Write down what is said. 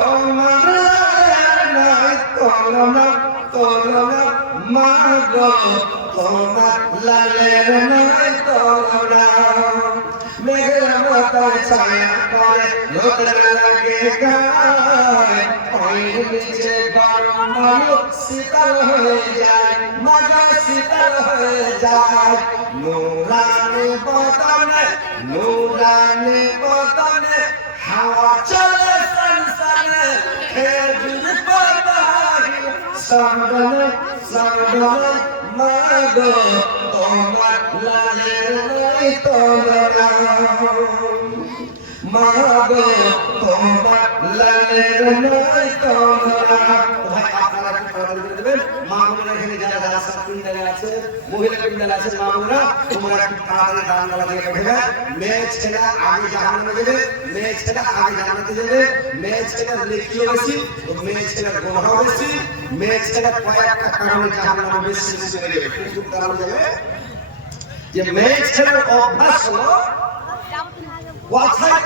তোমার নাই তুলনা তুলনা মা গো তোমার লালের নাই তুলনা মেঘের মতো ছায়া করে লোকের লাগে গায় ওই নিচে গরম আলো শীতল হয়ে যায় মাগো শীতল হয়ে যায় নুরানি বদনে হাওয়া চলে সনসনে খেজুর পাতায় সরবনে সরবনে মাগো তোমার লালের নাই তোমরা মাগো তোমার লালের নাই তোমরা ভাই আপনারা কি করে দেবেন মামুরা এখানে যারা যারা পিন্ডালে আছে মহিলা পিন্ডালে আছে মামুরা তোমরা একটু তাড়াতাড়ি দাঁড়ানো দিয়ে বেঠে মেয়ে ছেলে আগে জাহান্নামে যাবে মেয়ে ছেলে আগে জান্নাতে যাবে মেয়ে ছেলের নেকিও বেশি ও মেয়ে ছেলের গুনাহও বেশি মেয়ে ছেলে কয়েকটা কারণে জাহান্নামে বেশি বেশি করে যাবে কোন কারণে যাবে যে মেয়ে ছেলের অভ্যাস হলো কথায়